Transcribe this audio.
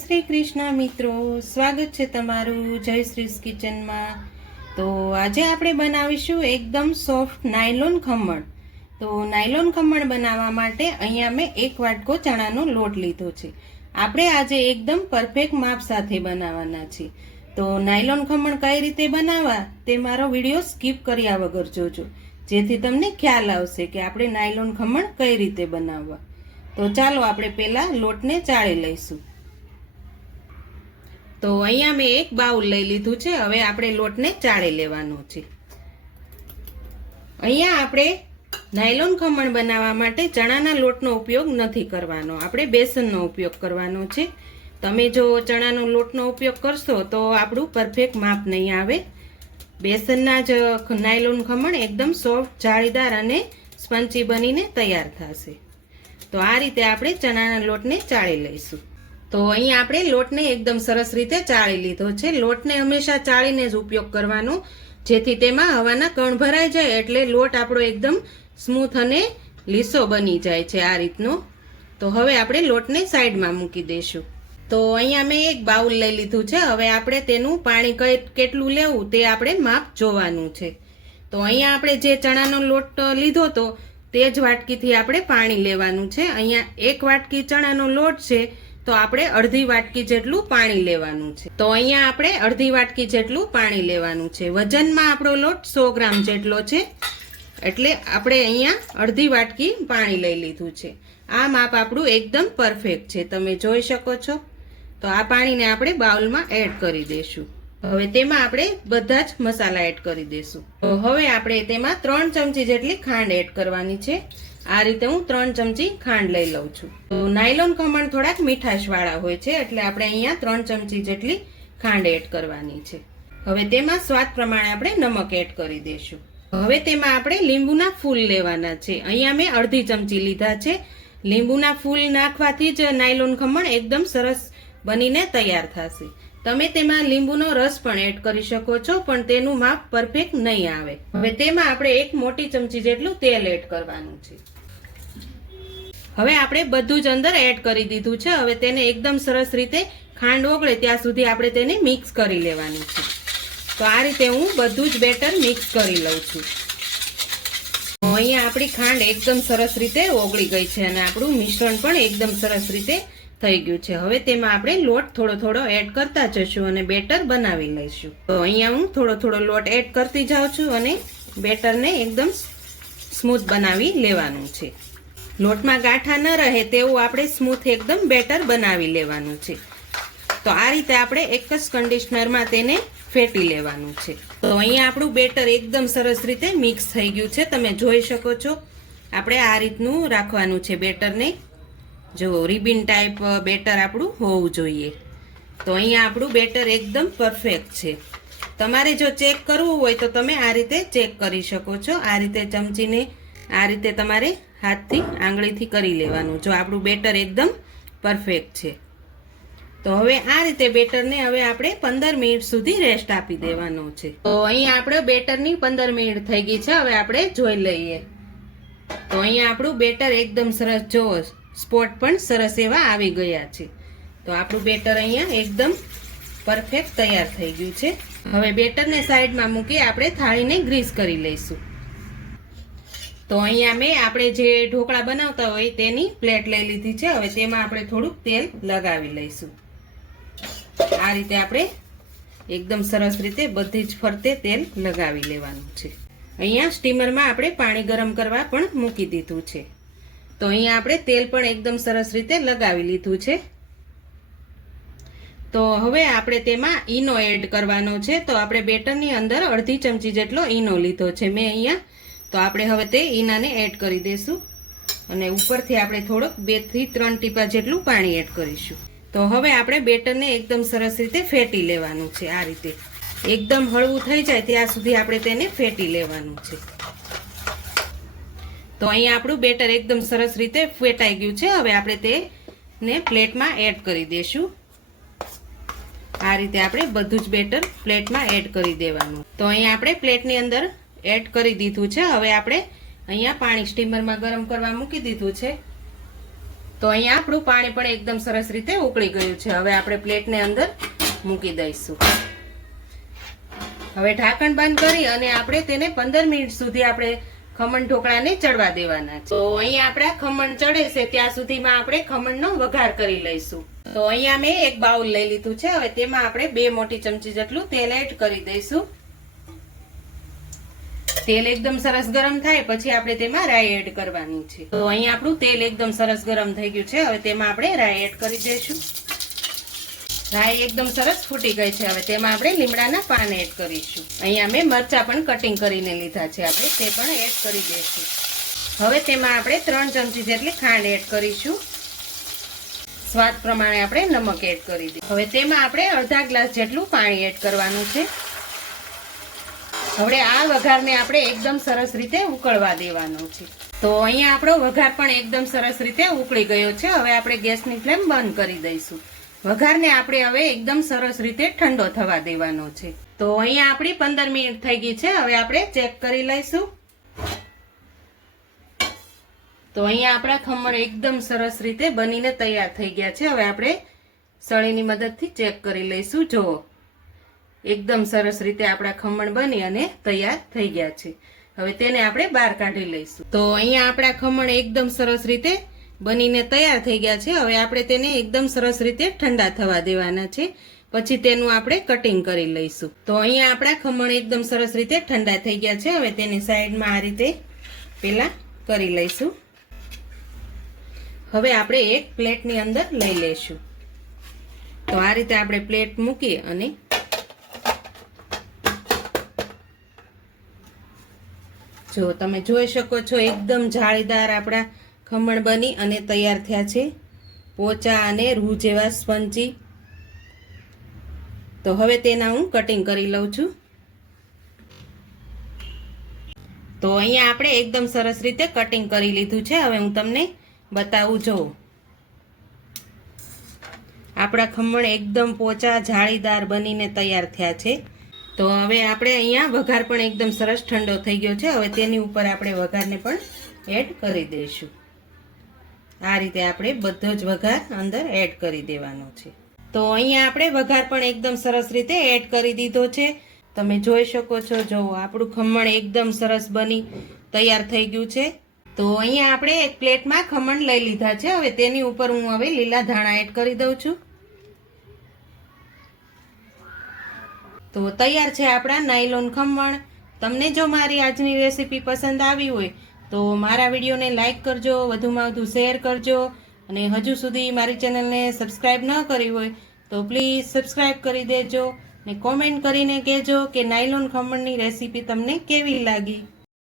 શ્રી કૃષ્ણ મિત્રો, સ્વાગત છે તમારું જય શ્રી કિચનમાં. તો આજે આપણે બનાવીશું એકદમ સોફ્ટ નાયલોન ખમણ. તો નાયલોન ખમણ બનાવવા માટે અહીંયા મેં એક વાટકો ચણાનો લોટ લીધો છે. આપણે આજે એકદમ પરફેક્ટ માપ સાથે બનાવવાના છીએ તો નાયલોન ખમણ કઈ રીતે બનાવવા તે મારો વીડિયો સ્કીપ કર્યા વગર જોજો. જેથી તમને ખ્યાલ આવશે કે આપણે નાયલોન ખમણ કઈ રીતે બનાવવા. તો ચાલો આપણે પહેલાં લોટને ચાળી લઈશું. તો અહીંયા મેં એક બાઉલ લઈ લીધું છે. હવે આપણે લોટને ચાળી લેવાનો છે. અહીંયા આપણે નાયલોન ખમણ બનાવવા માટે ચણાના લોટનો ઉપયોગ નથી કરવાનો. આપણે બેસનનો ઉપયોગ કરવાનો છે. તમે જો ચણાનો લોટનો ઉપયોગ કરશો તો આપણું પરફેક્ટ માપ નહીં આવે. બેસનના જ નાયલોન ખમણ એકદમ સોફ્ટ, જાળીદાર અને સ્પંચી બનીને તૈયાર થશે. તો આ રીતે આપણે ચણાના લોટને ચાળી લઈશું. તો અહીં આપણે લોટને એકદમ સરસ રીતે ચાળી લીધો છે. લોટને હંમેશા ચાળીને જ ઉપયોગ કરવાનો, જેથી તેમાં હવાના કણ ભરાઈ જાય એટલે લોટ આપણો એકદમ સ્મૂથ અને લીસો બની જાય છે આ રીતનો. તો હવે આપણે લોટને સાઈડમાં મૂકી દઈશું. તો અહીંયા મેં એક બાઉલ લઈ લીધું છે. હવે આપણે તેનું પાણી કેટલું લેવું તે આપણે માપ જોવાનું છે. તો અહીંયા આપણે જે ચણાનો લોટ લીધો હતો તે જ વાટકીથી આપણે પાણી લેવાનું છે. અહીંયા એક વાટકી ચણાનો લોટ છે. તો આપણે અડધી વાટકી જેટલું પાણી લેવાનું છે. તો અહીંયા આપણે અડધી વાટકી જેટલું પાણી લેવાનું છે. વજનમાં આપણો લોટ સો ગ્રામ જેટલો છે. એટલે આપણે અહીંયા અડધી વાટકી પાણી લઈ લીધું છે. આ માપ આપણું એકદમ પરફેક્ટ છે. તમે જોઈ શકો છો. તો આ પાણીને આપણે બાઉલમાં એડ કરી દઈશું. હવે તેમાં આપણે બધા જ મસાલા એડ કરી દઈશું. હવે આપણે તેમાં ત્રણ ચમચી જેટલી ખાંડ એડ કરવાની છે. આ રીતે હું ત્રણ ચમચી ખાંડ લઈ લઉં છું. નાયલોન ખમણ થોડાક મીઠાશવાળા હોય છે, એટલે આપણે અહીંયા ત્રણ ચમચી જેટલી ખાંડ એડ કરવાની છે. હવે તેમાં સ્વાદ પ્રમાણે આપણે નમક એડ કરી દઈશું. હવે તેમાં આપણે લીંબુના ફૂલ લેવાના છે. અહીંયા મેં અડધી ચમચી લીધા છે. લીંબુના ફૂલ નાખવાથી જ નાયલોન ખમણ એકદમ સરસ બનીને તૈયાર થશે. તમે તેમાં લીંબુનો રસ પણ એડ કરી શકો છો, પણ તેનું માપ પરફેક્ટ નહીં આવે. હવે તેમાં આપણે એક મોટી ચમચી જેટલું તેલ એડ કરવાનું છે. હવે આપણે બધું જ અંદર એડ કરી દીધું છે. હવે તેને એકદમ સરસ રીતે ખાંડ ઓગળે ત્યાં સુધી આપણે તેને મિક્સ કરી લેવાનું છે. તો આ રીતે હું બધું જ બેટર મિક્સ કરી લઉં છું. અહીંયા આપણી ખાંડ એકદમ સરસ રીતે ઓગળી ગઈ છે અને આપણું મિશ્રણ પણ એકદમ સરસ રીતે થઈ ગયું છે. હવે તેમાં આપણે લોટ થોડો થોડો એડ કરતા જશું અને બેટર બનાવી લઈશું. તો અહીંયા હું થોડો થોડો લોટ એડ કરતી જાઉં છું અને બેટરને એકદમ સ્મૂથ બનાવી લેવાનું છે. લોટમાં ગાંઠા ન રહે તેવું આપણે સ્મૂથ એકદમ બેટર બનાવી લેવાનું છે. તો આ રીતે આપણે એક જ કન્ડિશનરમાં તેને ફેટી લેવાનું છે. તો અહીંયા આપણું બેટર એકદમ સરસ રીતે મિક્સ થઈ ગયું છે. તમે જોઈ શકો છો. આપણે આ રીતનું રાખવાનું છે બેટરને. જો રિબિન ટાઈપ બેટર આપણું હોવું જોઈએ. તો અહીંયા આપણું બેટર એકદમ પરફેક્ટ છે. તમારે જો ચેક કરવું હોય તો તમે આ રીતે ચેક કરી શકો છો. આ રીતે ચમચીને આ રીતે તમારે હાથથી, આંગળીથી કરી લેવાનું. જો આપણું બેટર એકદમ પરફેક્ટ છે. તો હવે આ રીતે બેટરને હવે આપણે પંદર મિનિટ સુધી રેસ્ટ આપી દેવાનો છે. તો અહીંયા આપણે બેટરની પંદર મિનિટ થઈ ગઈ છે. હવે આપણે જોઈ લઈએ. તો અહીંયા આપણું બેટર એકદમ સરસ, જો સ્પોટ પણ સરસ એવા આવી ગયા છે. તો આપણું બેટર અહીંયા એકદમ પરફેક્ટ તૈયાર થઈ ગયું છે. હવે બેટરને સાઈડમાં મૂકી આપણે થાળીને ગ્રીસ કરી લઈશું. તો અહીંયા મેં આપણે જે ઢોકળા બનાવતા હોય તેની પ્લેટ લઈ લીધી છે. હવે તેમાં આપણે થોડુંક તેલ લગાવી લઈશું. આ રીતે આપણે એકદમ સરસ રીતે બધી જ ફરતે તેલ લગાવી લેવાનું છે. અહીંયા સ્ટીમરમાં આપણે પાણી ગરમ કરવા પણ મૂકી દીધું છે. તો અહીંયા આપણે તેલ પણ એકદમ સરસ રીતે લગાવી લીધું છે. તો હવે આપણે તેમાં ઈનો એડ કરવાનો છે. તો આપણે બેટરની અંદર અડધી ચમચી જેટલો ઈનો લીધો છે મેં અહીંયા. તો આપણે હવે તે ઈનાને એડ કરી દઈશું અને ઉપરથી આપણે થોડોક બેથી ત્રણ ટીપા જેટલું પાણી એડ કરીશું. તો હવે આપણે બેટરને એકદમ સરસ રીતે ફેટી લેવાનું છે આ રીતે. એકદમ હળવું થઈ જાય ત્યાં સુધી આપણે તેને ફેટી લેવાનું છે. તો અહીંયા આપણું બેટર એકદમ સરસ રીતે ફેટાઈ ગયું છે. હવે આપણે તેને પ્લેટમાં એડ કરી દઈશું આ રીતે આપણે બધું જ બેટર પ્લેટમાં એડ કરી દેવાનું. તો અહીંયા આપણે પ્લેટની અંદર એડ કરી દીધું છે. હવે આપણે અહીંયા પાણી સ્ટીમરમાં ગરમ કરવા મૂકી દીધું છે. તો અહીંયા આપણું પાણી પણ એકદમ સરસ રીતે ઉકળી ગયું છે. હવે આપણે પ્લેટને અંદર મૂકી દઈશું. હવે ઢાંકણ બંધ કરી અને આપણે તેને પંદર મિનિટ સુધી આપણે ખમણ ઢોકળાને ચડવા દેવાના છે. તો અહીંયા આપણા ખમણ ચડે છે, ત્યાં સુધીમાં આપણે ખમણનો વઘાર કરી લઈશું. તો અહીંયા મેં એક બાઉલ લઈ લીધું છે, હવે તેમાં આપણે બે મોટી ચમચી જેટલું તેલ એડ કરી દઈશું. તેલ એકદમ સરસ ગરમ થાય, પછી આપણે તેમાં રાઈ એડ કરવાની છે. તો અહીંયા આપણું તેલ એકદમ સરસ ગરમ થઈ ગયું છે, હવે તેમાં આપણે રાઈ એડ કરી દઈશું. રાઈ એકદમ સરસ ફૂટી ગઈ છે. હવે તેમાં આપણે લીમડાના પાન એડ કરીશું. અહીંયા મેં મરચા પણ કટિંગ કરીને લીધા છે આપણે. તે પણ એડ કરી દઈશું. હવે તેમાં આપણે ત્રણ ચમચી જેટલી ખાંડ એડ કરીશું. સ્વાદ પ્રમાણે આપણે નમક એડ કરી દઈશું. હવે તેમાં આપણે અડધા ગ્લાસ જેટલું પાણી એડ કરવાનું છે. હવે આ વઘારને આપણે એકદમ સરસ રીતે ઉકળવા દેવાનો છે. તો અહીંયા આપણો વઘાર પણ એકદમ સરસ રીતે ઉકળી ગયો છે. હવે આપણે ગેસની ફ્લેમ બંધ કરી દઈશું. વઘારને આપણે હવે એકદમ સરસ રીતે ઠંડો થવા દેવાનો છે. તો અહીંયા આપણી પંદર મિનિટ થઈ ગઈ છે, હવે આપણે ચેક કરી લઈશું. તો અહીંયા આપણા ખમણ એકદમ સરસ રીતે બનીને તૈયાર થઈ ગયા છે, હવે આપણે સળીની મદદથી ચેક કરી લઈશું. જુઓ એકદમ સરસ રીતે આપણા ખમણ બની અને તૈયાર થઈ ગયા છે. હવે તેને આપણે બહાર કાઢી લઈશું. તો અહીંયા આપણા ખમણ એકદમ સરસ રીતે બનીને તૈયાર થઈ ગયા છે. હવે આપણે તેને એકદમ સરસ રીતે ઠંડા થવા દેવાના છે. પછી તેનું આપણે કટિંગ કરી લઈશું. તો અહીંયા આપણા ખમણ એકદમ સરસ રીતે ઠંડા થઈ ગયા છે. હવે તેની સાઈડમાં આ રીતે પેલા કરી લઈશું. હવે આપણે એક પ્લેટની અંદર લઈ લઈશું. તો આ રીતે આપણે પ્લેટ મૂકી અને જો તમે જોઈ શકો છો, એકદમ જાળીદાર આપણા ખમણ બની અને તૈયાર થયા છે. પોચા અને રૂ જેવા સ્પંચી તો હવે તેના હું કટિંગ કરી લઉં છું. તો અહીંયા આપણે એકદમ સરસ રીતે કટિંગ કરી લીધું છે. હવે હું તમને બતાવું જોઉં આપણા ખમણ એકદમ પોચા, જાળીદાર બનીને તૈયાર થયા છે. તો હવે આપણે અહીંયા વઘાર પણ એકદમ સરસ ઠંડો થઈ ગયો છે. હવે તેની ઉપર આપણે વઘારને પણ એડ કરી દઈશું. આ રીતે આપણે બધો જ વઘાર અંદર એડ કરી દેવાનો છે. તો અહીંયા આપણે વઘાર પણ એકદમ સરસ રીતે એડ કરી દીધો છે. તમે જોઈ શકો છો, જો આપણું ખમણ એકદમ સરસ બની તૈયાર થઈ ગયું છે. તો અહીંયા આપણે એક પ્લેટમાં ખમણ લઈ લીધા છે. હવે તેની ઉપર હું હવે લીલા ધાણા એડ કરી દઉં છું. તો તૈયાર છે આપણા નાયલોન ખમણ. તમને જો મારી આજની રેસીપી પસંદ આવી હોય તો મારા વિડીયોને લાઇક કરજો, વધુમાં વધુ શેર કરજો અને હજુ સુધી મારી ચેનલને સબસ્ક્રાઈબ ન કરી હોય તો પ્લીઝ સબસ્ક્રાઈબ કરી દેજો ને કોમેન્ટ કરીને કહેજો કે નાયલોન ખમણની રેસીપી તમને કેવી લાગી.